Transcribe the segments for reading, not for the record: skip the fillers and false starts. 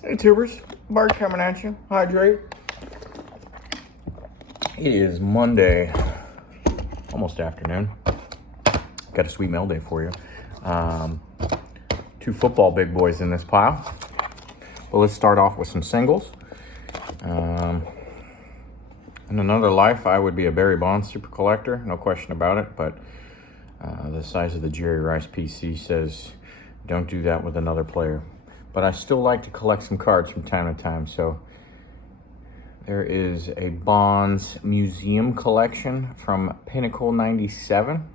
Hey tubers, Bart coming at you. Hydrate. It is Monday, almost afternoon. Got a sweet mail day for you. Two football big boys in this pile. Well, let's start off with some singles. In another life, I would be a Barry Bonds super collector, no question about it. But the size of the Jerry Rice PC says, don't do that with another player. But I still like to collect some cards from time to time. So there is a Bonds Museum collection from Pinnacle 97.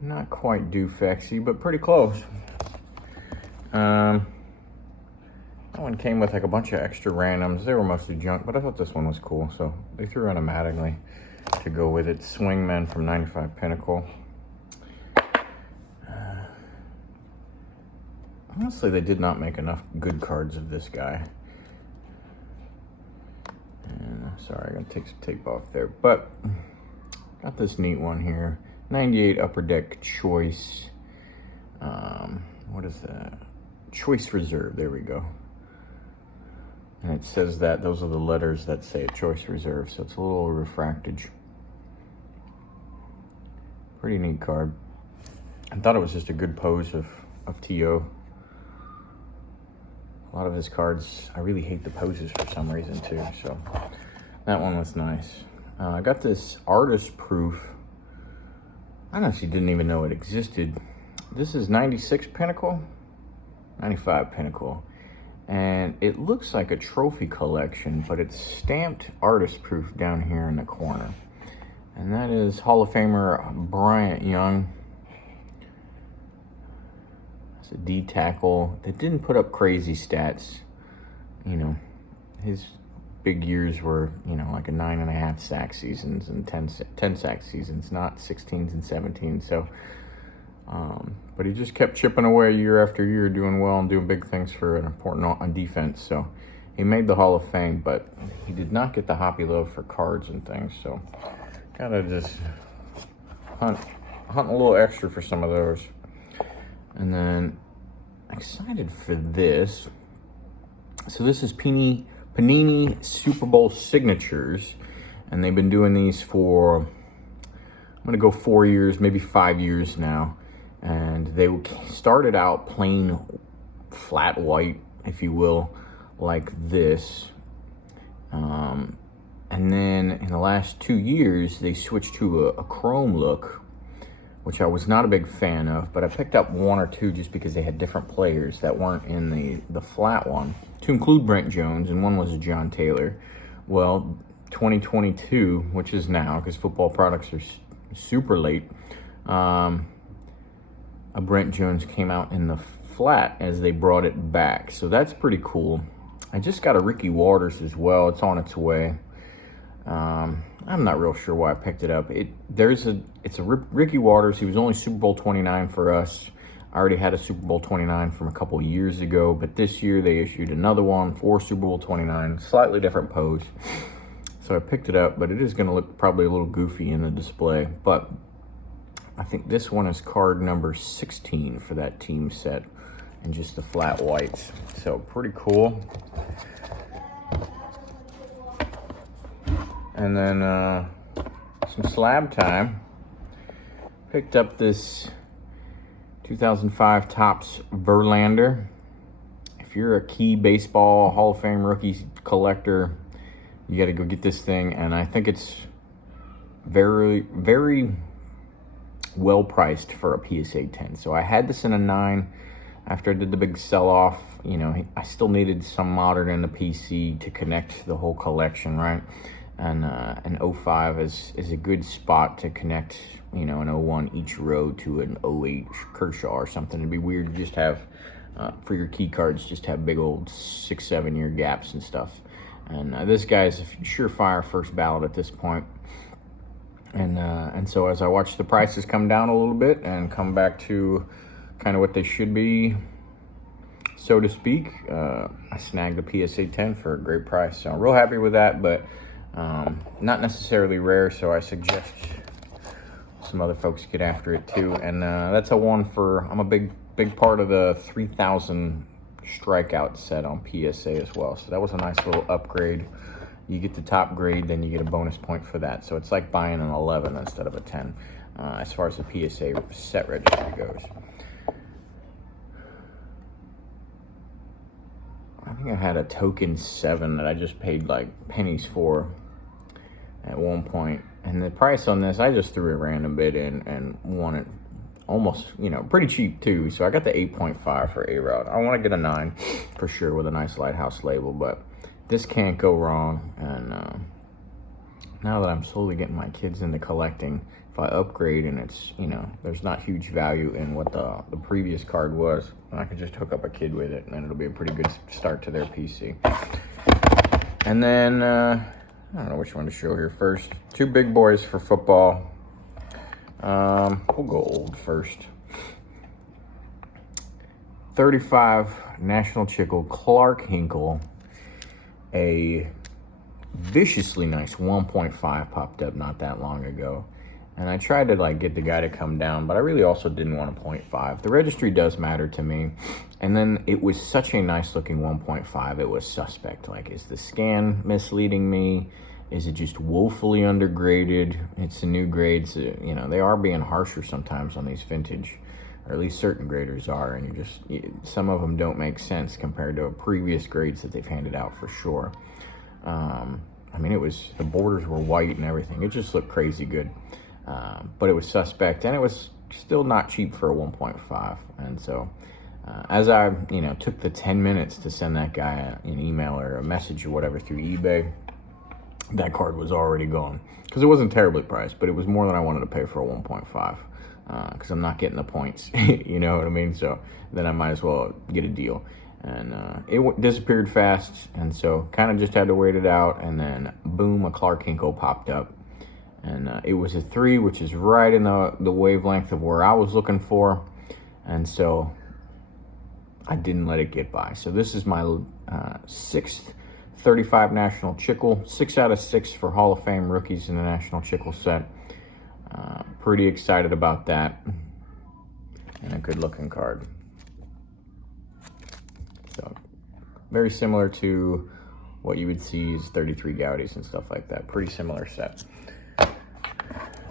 Not quite Dufexy, but pretty close. That one came with like a bunch of extra randoms. They were mostly junk, but I thought this one was cool. So they threw in a Mattingly to go with it. Swingman from 95 Pinnacle. Honestly, they did not make enough good cards of this guy. And sorry, I'm gonna take some tape off there. But got this neat one here. 98 Upper Deck Choice. What is that? Choice Reserve, there we go. And it says that those are the letters that say Choice Reserve, so it's a little refracted. Pretty neat card. I thought it was just a good pose of T.O. A lot of his cards, I really hate the poses for some reason too, so that one was nice. I got this artist proof. I honestly didn't even know it existed. This is 96 Pinnacle, 95 Pinnacle, and it looks like a trophy collection, but it's stamped artist proof down here in the corner. And that is Hall of Famer Bryant Young. It's a D tackle that didn't put up crazy stats. You know, his big years were, you know, like a 9.5 sack seasons and 10 sack seasons, not 16s and 17s. So, but he just kept chipping away year after year, doing well and doing big things for an important on defense. So he made the Hall of Fame, but he did not get the Hoppy Love for cards and things. So gotta just hunt a little extra for some of those. And then excited for this. So this is Panini Super Bowl Signatures, and they've been doing these for, I'm gonna go 4 years, maybe 5 years now. And they started out plain flat white, if you will, like this. And then in the last 2 years, they switched to a chrome look, which I was not a big fan of, but I picked up one or two just because they had different players that weren't in the flat one, to include Brent Jones, and one was a John Taylor. Well, 2022, which is now, because football products are super late, a Brent Jones came out in the flat as they brought it back. So that's pretty cool. I just got a Ricky Waters as well. It's on its way. I'm not real sure why I picked it up. It's a Ricky Waters. He was only Super Bowl 29 for us. I already had a Super Bowl 29 from a couple years ago, but this year they issued another one for Super Bowl 29, slightly different pose. So I picked it up, but it is going to look probably a little goofy in the display. But I think this one is card number 16 for that team set, and just the flat whites. So pretty cool. And then some slab time. Picked up this 2005 Topps Verlander. If you're a key baseball Hall of Fame rookie collector, you got to go get this thing. And I think it's very, very well priced for a PSA 10. So I had this in a 9 after I did the big sell-off. You know, I still needed some modern in the PC to connect the whole collection, right? And an 05 is a good spot to connect, you know, an 01 Ichiro to an 08 Kershaw or something. It'd be weird to just have, for your key cards, just have big old 6-7 year gaps and stuff. And this guy's a surefire first ballot at this point. And so as I watch the prices come down a little bit and come back to kind of what they should be, so to speak, I snagged the PSA 10 for a great price. So I'm real happy with that, but not necessarily rare, so I suggest some other folks get after it too. And that's a one for, I'm a big part of the 3,000 strikeout set on PSA as well. So that was a nice little upgrade. You get the top grade, then you get a bonus point for that. So it's like buying an 11 instead of a 10 as far as the PSA set registry goes. I think I had a token 7 that I just paid like pennies for at one point. And the price on this, I just threw a random bid in and won it almost, you know, pretty cheap too. So I got the 8.5 for A-Rod. I want to get a 9 for sure with a nice Lighthouse label, but this can't go wrong. And now that I'm slowly getting my kids into collecting, if I upgrade and it's, you know, there's not huge value in what the previous card was, I can just hook up a kid with it and then it'll be a pretty good start to their PC. And then, I don't know which one to show here first. 2 big boys for football. We'll go old first. 35 National Chickle Clark Hinkle. A viciously nice 1.5 popped up not that long ago. And I tried to like get the guy to come down, but I really also didn't want a 0.5. The registry does matter to me. And then it was such a nice looking 1.5, it was suspect. Like, is the scan misleading me? Is it just woefully undergraded? It's the new grades, you know, they are being harsher sometimes on these vintage, or at least certain graders are, and some of them don't make sense compared to previous grades that they've handed out for sure. I mean, the borders were white and everything. It just looked crazy good. But it was suspect, and it was still not cheap for a 1.5. And so as I, you know, took the 10 minutes to send that guy an email or a message or whatever through eBay, that card was already gone. Because it wasn't terribly priced, but it was more than I wanted to pay for a 1.5. Because I'm not getting the points, you know what I mean? So then I might as well get a deal. And it disappeared fast, and so kind of just had to wait it out. And then boom, a Clark Hinkle popped up. And it was a 3, which is right in the wavelength of where I was looking for. And so I didn't let it get by. So this is my 6th 35 National Chickle. 6 out of 6 for Hall of Fame rookies in the National Chickle set. Pretty excited about that. And a good looking card. So very similar to what you would see as 33 Goudeys and stuff like that. Pretty similar set.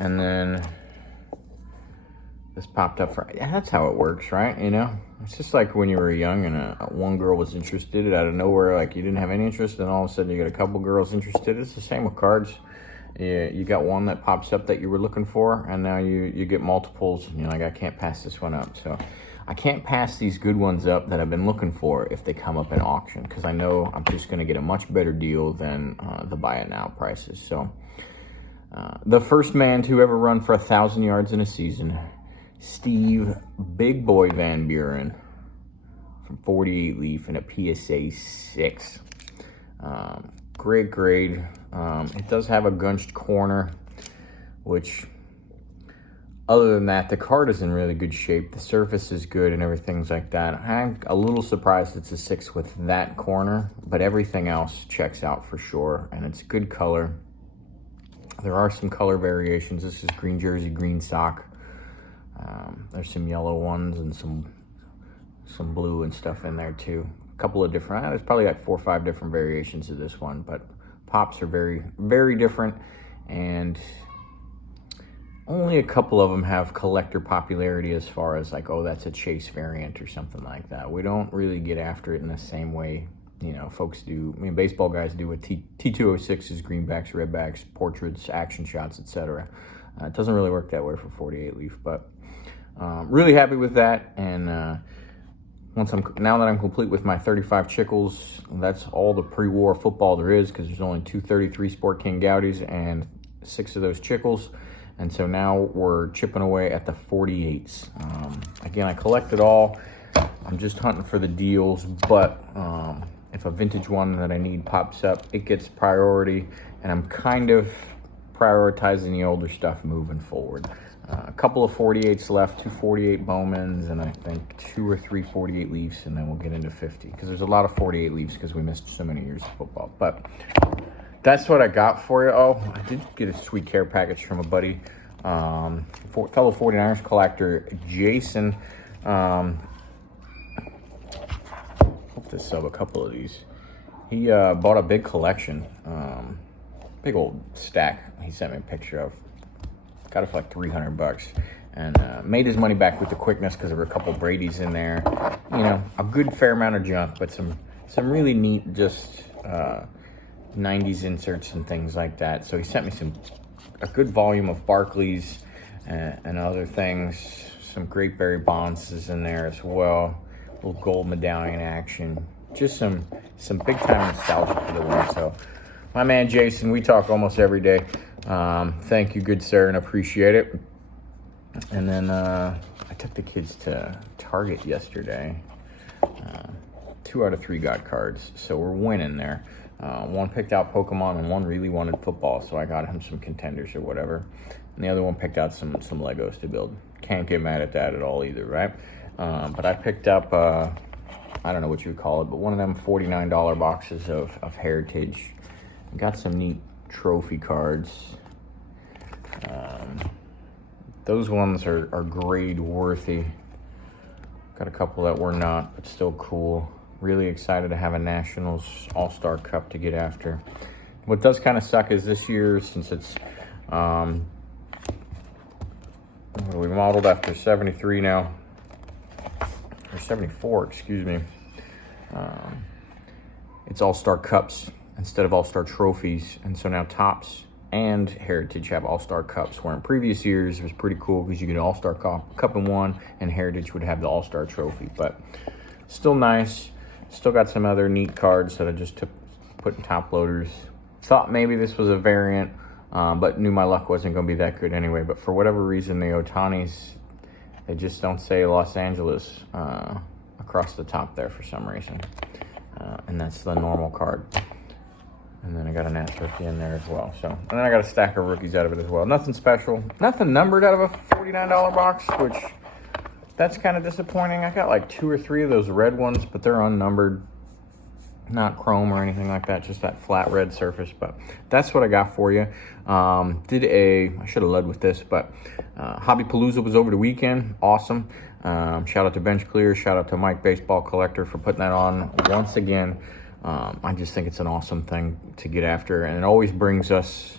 And then this popped up for, yeah, that's how it works, right? You know, it's just like when you were young and one girl was interested out of nowhere, like you didn't have any interest, and all of a sudden you get a couple girls interested. It's the same with cards. You got one that pops up that you were looking for, and now you get multiples, and you're like, I can't pass this one up. So I can't pass these good ones up that I've been looking for if they come up in auction, because I know I'm just going to get a much better deal than the buy it now prices. So the first man to ever run for 1,000 yards in a season, Steve Big Boy Van Buren from 48 Leaf in a PSA 6. Great grade. It does have a gunched corner, which other than that, the card is in really good shape. The surface is good and everything's like that. I'm a little surprised it's a 6 with that corner, but everything else checks out for sure, and it's good color. There are some color variations. This is green jersey, green sock. There's some yellow ones and some blue and stuff in there too. A couple of different, there's probably like 4 or 5 different variations of this one, but pops are very, very different, and only a couple of them have collector popularity as far as like, oh, that's a chase variant or something like that. We don't really get after it in the same way, you know, folks do. I mean, baseball guys do with T206s, greenbacks, redbacks, portraits, action shots, etc. It doesn't really work that way for 48 Leaf, but really happy with that. And now that I'm complete with my 35 Chickles, that's all the pre-war football there is, because there's only 233 Sport King Goudeys and 6 of those Chickles. And so now we're chipping away at the 48s. Again, I collect it all. I'm just hunting for the deals, but if a vintage one that I need pops up, it gets priority, and I'm kind of prioritizing the older stuff moving forward. A couple of 48s left, 2 48 Bowmans, and I think 2 or 3 48 Leafs, and then we'll get into 50, because there's a lot of 48 Leafs because we missed so many years of football. But that's what I got for you. Oh, I did get a sweet care package from a buddy, fellow 49ers collector, Jason. have to sub a couple of these. He bought a big collection, big old stack. He sent me a picture of. Got it for like $300, and made his money back with the quickness because there were a couple Brady's in there. You know, a good fair amount of junk, but some really neat just 90s inserts and things like that. So he sent me a good volume of Barclays and other things. Some Great Barry Bonds is in there as well. A little gold medallion action. Just some big time nostalgia for the one. So my man Jason, we talk almost every day. Thank you, good sir, and appreciate it. And then I took the kids to Target yesterday. 2 out of 3 got cards, so we're winning there. One picked out Pokemon and one really wanted football, so I got him some contenders or whatever. And the other one picked out some Legos to build. Can't get mad at that at all either, right? But I picked up, I don't know what you would call it, but one of them $49 boxes of Heritage. Got some neat trophy cards. Those ones are grade worthy. Got a couple that were not, but still cool. Really excited to have a Nationals All-Star Cup to get after. What does kind of suck is this year, since it's we modeled after 73 now, or 74, excuse me. It's All-Star Cups instead of All-Star Trophies, and so now Topps and Heritage have All-Star Cups, where in previous years it was pretty cool because you get an All-Star Cup in one, and Heritage would have the All-Star Trophy. But still nice. Still got some other neat cards that I just put in top loaders. Thought maybe this was a variant, but knew my luck wasn't going to be that good anyway. But for whatever reason, the Ohtanis, they just don't say Los Angeles across the top there for some reason. And that's the normal card. And then I got a Nat Turkey in there as well. So, and then I got a stack of rookies out of it as well. Nothing special. Nothing numbered out of a $49 box, which that's kind of disappointing. I got like 2 or 3 of those red ones, but they're unnumbered. Not chrome or anything like that, just that flat red surface. But that's what I got for you. I should have led with this, but Hobby Palooza was over the weekend. Awesome. Shout out to Bench Clear. Shout out to Mike Baseball Collector for putting that on once again. I just think it's an awesome thing to get after, and it always brings us,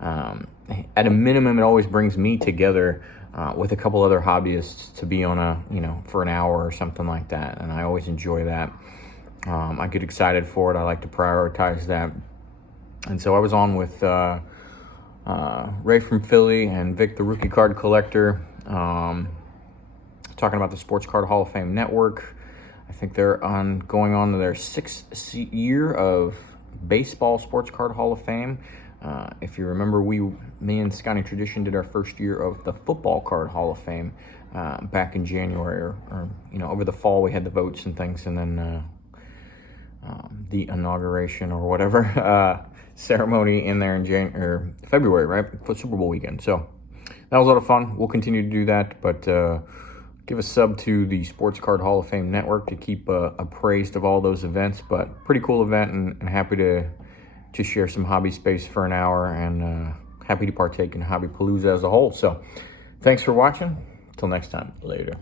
at a minimum, it always brings me together with a couple other hobbyists to be on for an hour or something like that, and I always enjoy that. I get excited for it. I like to prioritize that. And so I was on with Ray from Philly and Vic, the rookie card collector, talking about the Sports Card Hall of Fame Network. I think they're going on to their 6th year of Baseball Sports Card Hall of Fame. If you remember, me and Scotty Tradition did our first year of the Football Card Hall of Fame back in January, or over the fall we had the votes and things, and then the inauguration or whatever ceremony in there in February, right, for Super Bowl weekend. So that was a lot of fun. We'll continue to do that, but give a sub to the Sports Card Hall of Fame Network to keep appraised of all those events. But pretty cool event, and happy to share some hobby space for an hour, and happy to partake in Hobby Palooza as a whole. So thanks for watching. Till next time. Later.